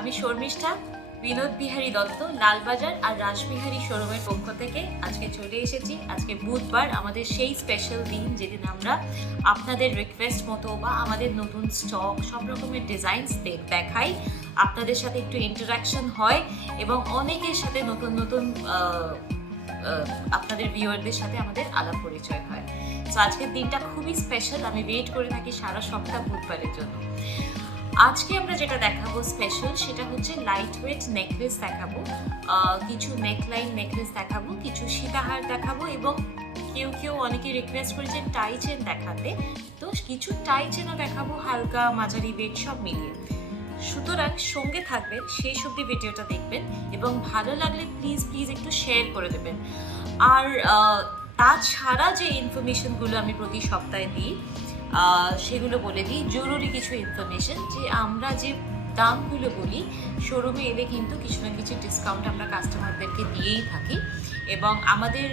আমি শর্মিষ্ঠা, বিনোদ বিহারী দত্ত, লালবাজার আর রাসবিহারী শোরুমের পক্ষ থেকে আজকে চলে এসেছি। আজকে বুধবার আমাদের সেই স্পেশাল দিন যেদিন আমরা আপনাদের রিকোয়েস্ট মতো বা আমাদের নতুন স্টক সব রকমের ডিজাইনস দেখাই। আপনাদের সাথে একটু ইন্টারাকশন হয় এবং অনেকের সাথে নতুন নতুন আপনাদের ভিউয়ারদের সাথে আমাদের আলাপ পরিচয় হয়। তো আজকের দিনটা খুবই স্পেশাল আমি ওয়েট করে থাকি সারা সপ্তাহ বুধবারের জন্য। আজকে আমরা যেটা দেখাবো স্পেশাল সেটা হচ্ছে লাইট ওয়েট নেকলেস দেখাবো কিছু নেকলাইন নেকলেস দেখাবো, কিছু সীতাহার দেখাবো এবং কেউ কেউ অনেকে রিকোয়েস্ট করেছেন টাই চেন দেখাতে। তো কিছু টাই চেনও দেখাবো হালকা, মাঝারি বেড সব মিলিয়ে। সুতরাং সঙ্গে থাকবেন সেই সবজি ভিডিওটা দেখবেন এবং ভালো লাগলে প্লিজ প্লিজ একটু শেয়ার করে দেবেন। আর তাছাড়া যে ইনফরমেশনগুলো আমি প্রতি সপ্তাহে দিই সেগুলো বলে দিই। জরুরি কিছু ইনফরমেশন যে আমরা যে দামগুলো বলি শোরুমে এলে কিন্তু কিছু না কিছু ডিসকাউন্ট আমরা কাস্টমারদেরকে দিয়েই থাকি। এবং আমাদের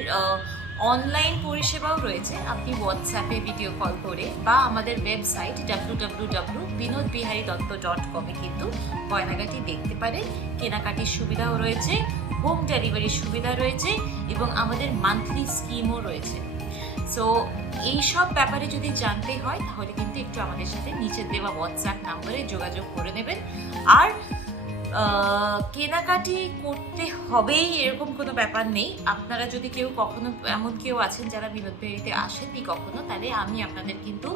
অনলাইন পরিষেবাও রয়েছে। আপনি হোয়াটসঅ্যাপে ভিডিও কল করে বা আমাদের website W W W Binod Bihari Dutta dot কমে কিন্তু গয়নাগাটি দেখতে পারেন। কেনাকাটির সুবিধাও রয়েছে হোম ডেলিভারির সুবিধা রয়েছে এবং আমাদের মান্থলি স্কিমও রয়েছে। সো এই সব ব্যাপারে যদি জানতে হয়, তাহলে কিন্তু একটু আমাদের সাথে নিচে দেওয়া হোয়াটসঅ্যাপ নাম্বারে যোগাযোগ করে নেবেন। আর কেনাকাটি করতে হবেই, এরকম কোনো ব্যাপার নেই। আপনারা যদি কেউ কখনো, এমন কেউ আছেন যারা বিনোদবেরিতে আসেননি কখনো, তাহলে আমি আপনাদের কিন্তু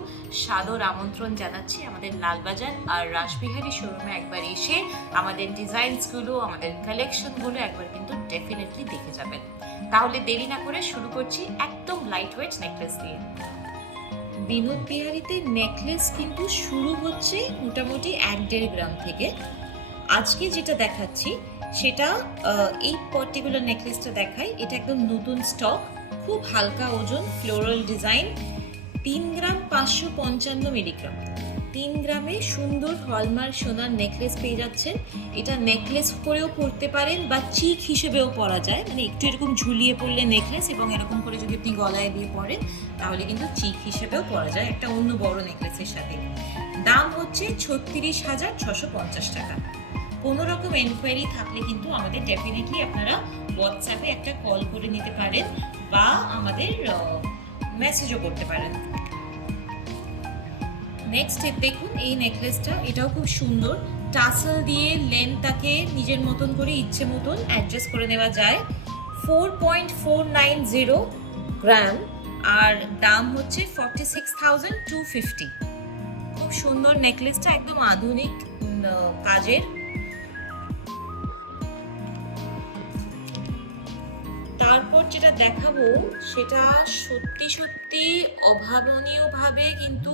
সাদর আমন্ত্রণ জানাচ্ছি আমাদের লালবাজার আর রাসবিহারী শোরুমে একবার এসে আমাদের ডিজাইনসগুলো, আমাদের কালেকশনগুলো একবার কিন্তু ডেফিনেটলি দেখে যাবেন। তাহলে দেরি না করে শুরু করছি একদম লাইট ওয়েট নেকলেস দিয়ে। বিনোদ বিহারিতে নেকলেস কিন্তু শুরু হচ্ছে মোটামুটি এক দেড় গ্রাম থেকে। আজকে যেটা দেখাচ্ছি, সেটা এই পার্টিকুলার নেকলেসটা দেখাই। এটা একদম নতুন স্টক খুব হালকা ওজন ফ্লোরাল ডিজাইন তিন গ্রাম পাঁচশো পঞ্চান্ন মিলিগ্রাম তিন গ্রামে সুন্দর হলমার্ক সোনার নেকলেস পেয়ে যাচ্ছেন। এটা নেকলেস করেও পরতে পারেন বা চিক হিসেবেও পরা যায়। মানে একটু এরকম ঝুলিয়ে পড়লে নেকলেস এবং এরকম করে যদি আপনি গলায় দিয়ে পরেন, তাহলে কিন্তু চিক হিসেবেও পরা যায়। একটা অন্য বড় নেকলেসের সাথে। দাম হচ্ছে ছত্রিশ হাজার ছশো পঞ্চাশ টাকা। কোনো রকম এনকোয়ারি থাকলে কিন্তু আমাদের ডেফিনেটলি আপনারা হোয়াটসঅ্যাপে একটা কল করে নিতে পারেন বা আমাদের মেসেজও করতে পারেন। নেক্সট দেখুন, এই নেকলেসটা এটাও খুব সুন্দর। টাসেল দিয়ে লেনটাকে নিজের মতন করে ইচ্ছে মতন অ্যাডজাস্ট করে নেওয়া যায়। Four point four nine zero gram আর দাম হচ্ছে forty six thousand two fifty খুব সুন্দর নেকলেসটা একদম আধুনিক কাজের। যেটা দেখাবো সেটা সত্যি সত্যি অভাবনীয়ভাবে কিন্তু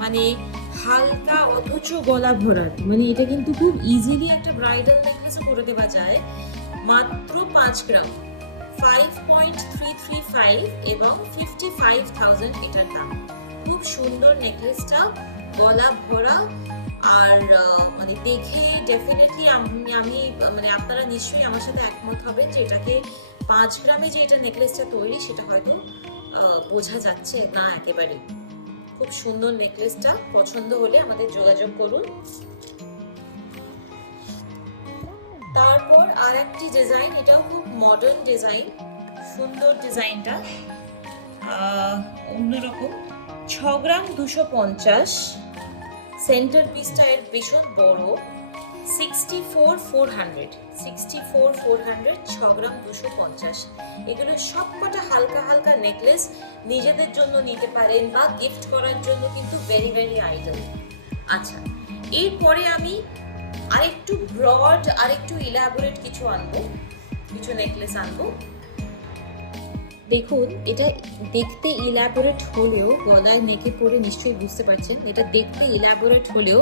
মানে হালকা অথচ গলা ভরাট। মানে এটা কিন্তু খুব ইজিলি একটা ব্রাইডাল নেকলেসও করে দেওয়া যায়। মাত্র পাঁচ gram. Five point three three five এবং ফিফটি ফাইভ থাউজেন্ড এটার দাম। খুব সুন্দর নেকলেসটা গলা ভরা আর মানে দেখে ডেফিনেটলি আমি মানে আপনারা নিশ্চয়ই আমার সাথে একমত হবেন যে এটাকে পাঁচ গ্রামে যে এটা নেকলেসটা তৈরি সেটা হয়তো বোঝা যাচ্ছে না একেবারে। খুব সুন্দর নেকলেসটা পছন্দ হলে আমাদের যোগাযোগ করুন। তারপর আর একটি ডিজাইন এটাও খুব মডার্ন ডিজাইন সুন্দর ডিজাইনটা অন্যরকম। ছ গ্রাম দুশো পঞ্চাশ। সেন্টার পিসটা এর ভীষণ বড় sixty four four hundred sixty four four hundred ছ গ্রাম দুশো পঞ্চাশ। এগুলো সবকটা হালকা হালকা নেকলেস নিজেদের জন্য নিতে পারেন বা গিফট করার জন্য কিন্তু ভেরি ভেরি আইডল আচ্ছা এরপরে আমি আরেকটু ব্রড আরেকটু ইলাবোরেট কিছু আনব, কিছু নেকলেস আনব। দেখুন, এটা দেখতে ইলাবোরেট হলেও গলায় নেকে পরে নিশ্চয়ই বুঝতে পারছেন, এটা দেখতে ইলাবোরেট হলেও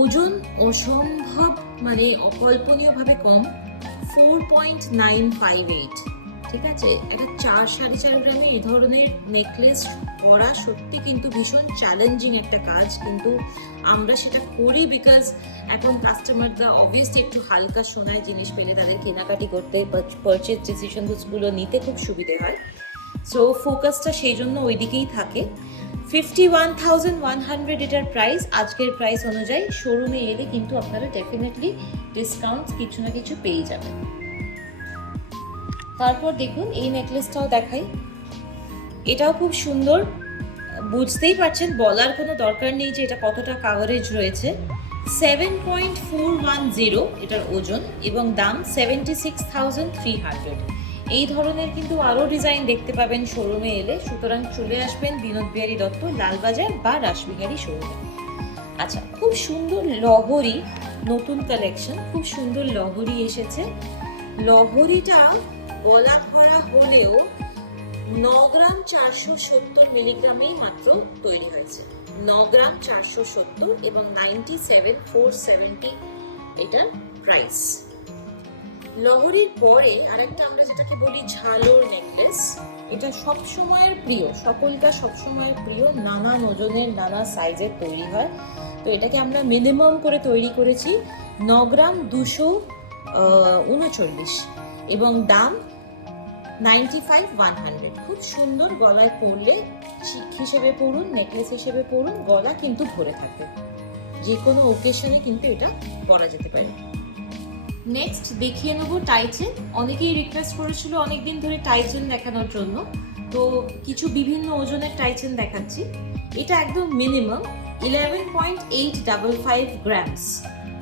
ওজন অসম্ভব মানে অকল্পনীয়ভাবে কম four point nine five eight ঠিক আছে? একটা চার সাড়ে চার গ্রামে এই ধরনের নেকলেস করা সত্যি কিন্তু ভীষণ চ্যালেঞ্জিং একটা কাজ। কিন্তু আমরা সেটা করি বিকজ এখন কাস্টমাররা অবভিয়াসলি একটু হালকা সোনায় জিনিস পেলে তাদের কেনাকাটি করতে পারচেজ ডিসিশনসগুলো নিতে খুব সুবিধে হয়। সো ফোকাসটা সেই জন্য ওই দিকেই থাকে। Fifty one thousand one hundred এটার প্রাইস আজকের প্রাইস অনুযায়ী শোরুমে এলে কিন্তু আপনারা ডেফিনেটলি ডিসকাউন্ট কিছু না কিছু পেয়ে যাবেন। তারপর দেখুন, এই নেকলেসটাও দেখাই। এটাও খুব সুন্দর। বুঝতেই পারছেন, বলার কোনো দরকার নেই যে এটা কতটা কাভারেজ রয়েছে। Seven point four one zero এটার ওজন এবং দাম seventy six thousand three hundred এই ধরনের কিন্তু আরও ডিজাইন দেখতে পাবেন শোরুমে এলে। সুতরাং চলে আসবেন বিনোদ বিহারী দত্ত, লালবাজার বা রাসবিহারী শোরুমে আচ্ছা খুব সুন্দর লহরি, নতুন কালেকশন খুব সুন্দর লহরি এসেছে। লহরিটা গলা ভরা হলেও ন গ্রাম চারশো সত্তর মিলিগ্রামেই মাত্র তৈরি হয়েছে। ন গ্রাম চারশো সত্তর এবং নাইনটি সেভেন ফোর সেভেন্টি এটার প্রাইস লহরির পরে আরেকটা আমরা যেটাকে বলি ঝালোর নেকলেস এটা সব সময়ের প্রিয় সকলকার সব সময়ের প্রিয়, নানা ওজনের, নানা সাইজের তৈরি হয়। তো এটাকে আমরা মিনিমাম করে তৈরি করেছি ন গ্রাম দুশো উনচল্লিশ। এবং দাম নাইনটি ফাইভ, ওয়ান হান্ড্রেড। খুব সুন্দর গলায় পরলে শিক হিসেবে পরুন, নেকলেস হিসেবে পরুন, গলা কিন্তু ভরে থাকবে যে কোনো ওকেশনে কিন্তু এটা পরা যেতে পারে। নেক্সট দেখিয়ে নেব টাইচেন অনেকেই রিকোয়েস্ট করেছিল অনেকদিন ধরে টাইচেন দেখানোর জন্য। তো কিছু বিভিন্ন ওজনের টাইচেন দেখাচ্ছি। এটা একদম minimum eleven point eight double five grams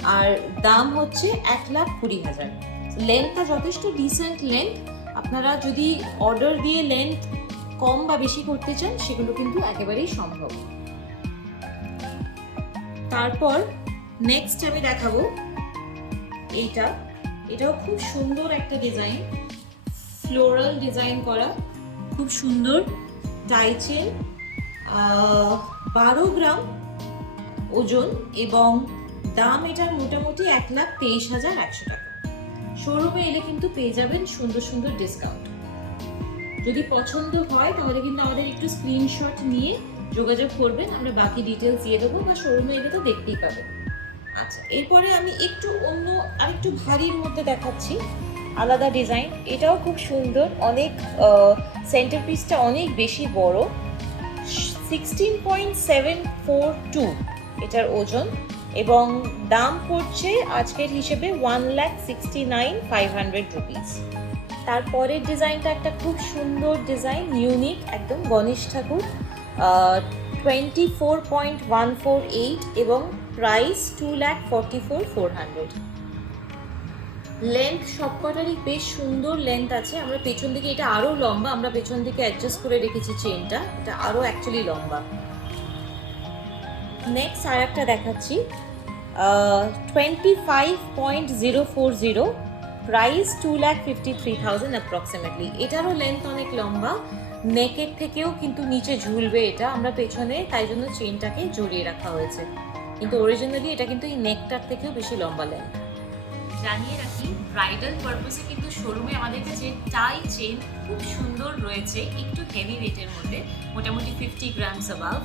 আর দাম হচ্ছে এক লাখ কুড়ি হাজার। লেন্থটা যথেষ্ট ডিসেন্ট লেন্থ আপনারা যদি অর্ডার দিয়ে লেন্থ কম বা বেশি করতে চান, সেগুলো কিন্তু একেবারেই সম্ভব। তারপর নেক্সট আমি দেখাবো এইটা। এটাও খুব সুন্দর একটা ডিজাইন ফ্লোরাল ডিজাইন করা। খুব সুন্দর টাইচেন বারো গ্রাম ওজন এবং দাম এটার মোটামুটি এক লাখ তেইশ হাজার একশো টাকা। শোরুমে এলে কিন্তু পেয়ে যাবেন সুন্দর সুন্দর ডিসকাউন্ট যদি পছন্দ হয়, তাহলে কিন্তু আমাদের একটু স্ক্রিনশট নিয়ে যোগাযোগ করবেন, আমরা বাকি ডিটেলস দিয়ে দেবো বা শোরুমে এলে তো দেখতেই পাবেন। আচ্ছা এরপরে আমি একটু অন্য আরেকটু ভারীর মধ্যে দেখাচ্ছি। আলাদা ডিজাইন এটাও খুব সুন্দর, অনেক সেন্টার পিসটা অনেক বেশি বড়। Sixteen point seven four two এটার ওজন। এবং দাম পড়ছে আজকের হিসেবে one lakh sixty nine five hundred rupees তারপরের ডিজাইনটা একটা খুব সুন্দর ডিজাইন ইউনিক একদম গণেশ ঠাকুর twenty four point one four eight এবং price two lakh forty four four hundred length সবকটারই বেশ সুন্দর লেন্থ আছে। আমরা পেছন দিকে, এটা আরও লম্বা, আমরা পেছন দিকে অ্যাডজাস্ট করে রেখেছি চেনটা এটা আরও অ্যাকচুয়ালি লম্বা। নেক্সট আর একটা দেখাচ্ছি। Twenty five point zero four zero price two lakh fifty three thousand approximately এটারও লেন্থ অনেক লম্বা। নেকের থেকেও কিন্তু নিচে ঝুলবে এটা আমরা পেছনে, তাই জন্য চেনটাকে জড়িয়ে রাখা হয়েছে। কিন্তু অরিজিনালি এটা কিন্তু এই নেকটার থেকেও বেশি লম্বা লেন্থ জানিয়ে রাখি ব্রাইডাল পারপাসে কিন্তু শোরুমে আমাদের কাছে টাই চেন খুব সুন্দর রয়েছে, একটু হেভি ওয়েটের মধ্যে, মোটামুটি ফিফটি গ্রামস অ্যাবাভ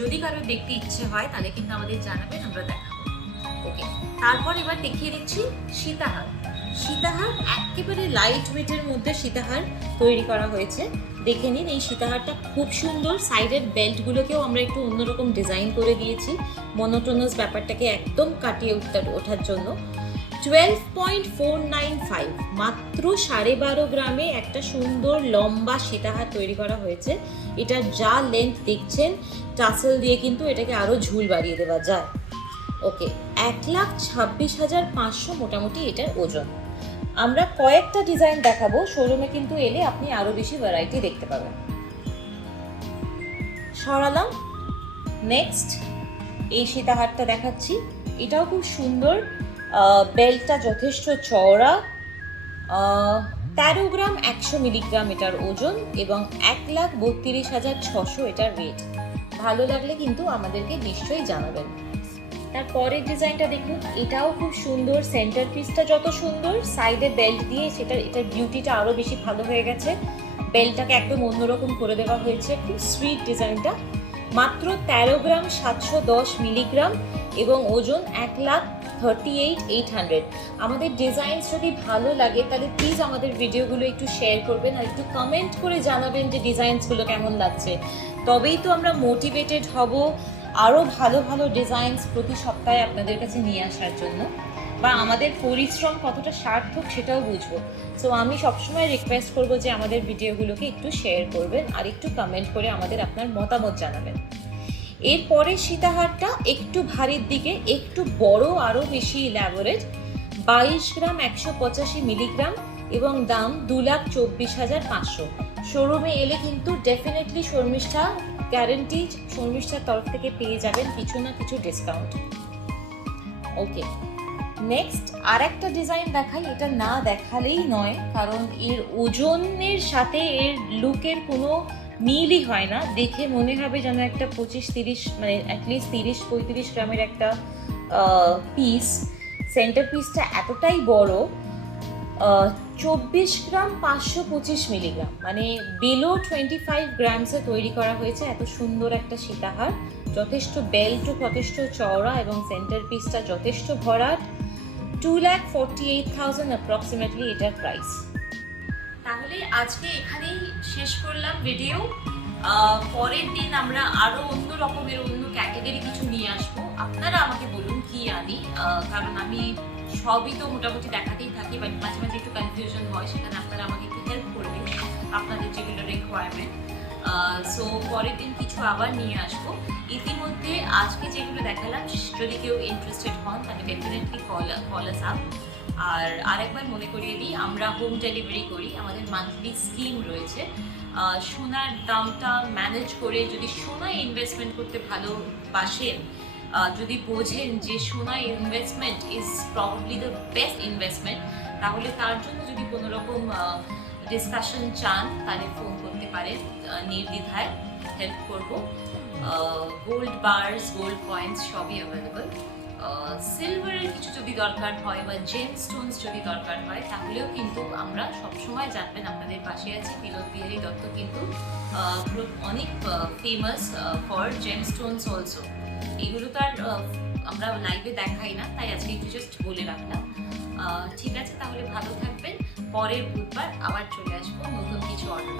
যদি কারোর দেখতে ইচ্ছে হয়, তাহলে কিন্তু আমাদের জানাবেন, আমরা দেখাবো। ওকে তারপর এবার দেখিয়ে দিচ্ছি সীতাহার। সীতাহার একেবারে লাইট ওয়েটের মধ্যে সীতাহার তৈরি করা হয়েছে। দেখে নিন, এই সীতাহারটা খুব সুন্দর। সাইডের বেল্টগুলোকেও আমরা একটু অন্যরকম ডিজাইন করে দিয়েছি। মনোটোনাস ব্যাপারটাকে একদম কাটিয়ে উঠতে ওঠার জন্য। Twelve point four nine five মাত্র সাড়ে বারো গ্রামে একটা সুন্দর লম্বা সীতাহার তৈরি করা হয়েছে। এটার যা লেন্থ দেখছেন টাসেল দিয়ে কিন্তু এটাকে আরও ঝুল বাড়িয়ে দেওয়া যায়। ওকে এক লাখ ছাব্বিশ হাজার পাঁচশো মোটামুটি এটার ওজন। আমরা কয়েকটা ডিজাইন দেখাবো শোরুমে কিন্তু এলে আপনি আরও বেশি ভ্যারাইটি দেখতে পাবেন। সরালাম নেক্সট এই সীতাহারটা দেখাচ্ছি। এটাও খুব সুন্দর বেল্টটা যথেষ্ট চওড়া। তেরো গ্রাম একশো মিলিগ্রাম এটার ওজন এবং এক লাখ বত্রিশ হাজার ছশো এটার রেট ভালো লাগলে কিন্তু আমাদেরকে নিশ্চয়ই জানাবেন। তার পরের ডিজাইনটা দেখুন, এটাও খুব সুন্দর সেন্টার পিসটা যত সুন্দর সাইডে বেল্ট দিয়ে সেটার, এটার বিউটিটা আরও বেশি ভালো হয়ে গেছে। বেল্টটাকে একদম অন্যরকম করে দেওয়া হয়েছে, খুব সুইট ডিজাইনটা মাত্র তেরো গ্রাম সাতশো দশ মিলিগ্রাম এবং ওজন এক lakh thirty eight eight hundred আমাদের ডিজাইন যদি ভালো লাগে, তাহলে প্লিজ আমাদের ভিডিওগুলো একটু শেয়ার করবেন আর একটু কমেন্ট করে জানাবেন যে ডিজাইনসগুলো কেমন লাগছে। তবেই তো আমরা মোটিভেটেড হব আরও ভালো ভালো ডিজাইনস প্রতি সপ্তাহে আপনাদের কাছে নিয়ে আসার জন্য। বা আমাদের পরিশ্রম কতটা সার্থক সেটাও বুঝব। সো আমি সবসময় রিকোয়েস্ট করব যে আমাদের ভিডিওগুলোকে একটু শেয়ার করবেন আর একটু কমেন্ট করে আমাদের আপনার মতামত জানাবেন। এরপরে সীতাহারটা একটু ভারীর দিকে, একটু বড় আরও বেশি ইল্যাবোরেট বাইশ গ্রাম একশো পঁচাশি মিলিগ্রাম এবং দাম দু লাখ চব্বিশ হাজার পাঁচশো। শোরুমে এলে কিন্তু ডেফিনেটলি শর্মিষ্ঠা গ্যারেন্টি শর্মিষ্ঠার তরফ থেকে পেয়ে যাবেন কিছু না কিছু ডিসকাউন্ট ওকে নেক্সট আর একটা ডিজাইন দেখাই, এটা না দেখালেই নয়, কারণ এর ওজনের সাথে এর লুকের কোনো মিলই হয় না। দেখে মনে হবে যেন একটা পঁচিশ, তিরিশ মানে অ্যাটলিস্ট তিরিশ, পঁয়ত্রিশ গ্রামের একটা পিস সেন্টার পিসটা এতটাই বড় চব্বিশ গ্রাম পাঁচশো পঁচিশ মিলিগ্রাম মানে বিলো টোয়েন্টি ফাইভ গ্রামসে তৈরি করা হয়েছে এত সুন্দর একটা সীতাহার। যথেষ্ট বেল্টও যথেষ্ট চওড়া এবং সেন্টার পিসটা যথেষ্ট ভরাট। Two lakh forty eight thousand approximately এটার প্রাইস তাহলে আজকে এখানেই শেষ করলাম ভিডিও পরের দিন আমরা আরও অন্য রকমের, অন্য ক্যাটাগরি কিছু নিয়ে আসব। আপনারা আমাকে বলুন কি আনি। কারণ আমি সবই তো মোটামুটি দেখাতেই থাকি বাট মাঝে মাঝে একটু কনফিউশন হয়, সেখানে আপনারা আমাকে একটু হেল্প করবেন আপনাদের যেগুলো রিকোয়ারমেন্ট সো পরের দিন কিছু আবার নিয়ে আসব। ইতিমধ্যে আজকে যেগুলো দেখালাম, যদি কেউ ইন্টারেস্টেড হন, তাহলে definitely call call us up আর আরেকবার মনে করিয়ে দিই, আমরা হোম ডেলিভারি করি, আমাদের মান্থলি স্কিম রয়েছে। সোনার দামটা ম্যানেজ করে যদি সোনায় ইনভেস্টমেন্ট করতে ভালোবাসেন যদি বোঝেন যে সোনা investment is probably the best investment তাহলে তার জন্য যদি কোনো রকম ডিসকাশন চান, তাহলে ফোন করতে পারেন নির্দ্বিধায় হেল্প করব। গোল্ড বার্স গোল্ড কয়েন্স সবই অ্যাভেলেবল সিলভারের কিছু যদি দরকার হয় বা জেম স্টোনস যদি দরকার হয়, তাহলেও কিন্তু আমরা সবসময় জানবেন আপনাদের পাশে আছি, বিনোদ বিহারী দত্ত কিন্তু অনেক famous for gem stones also এগুলো তো আর আমরা লাইভে দেখাই না, তাই আজকে একটু জাস্ট বলে রাখলাম। ঠিক আছে, তাহলে ভালো থাকবেন। পরের বুধবার আবার চলে আসব নতুন কিছু অর্ডার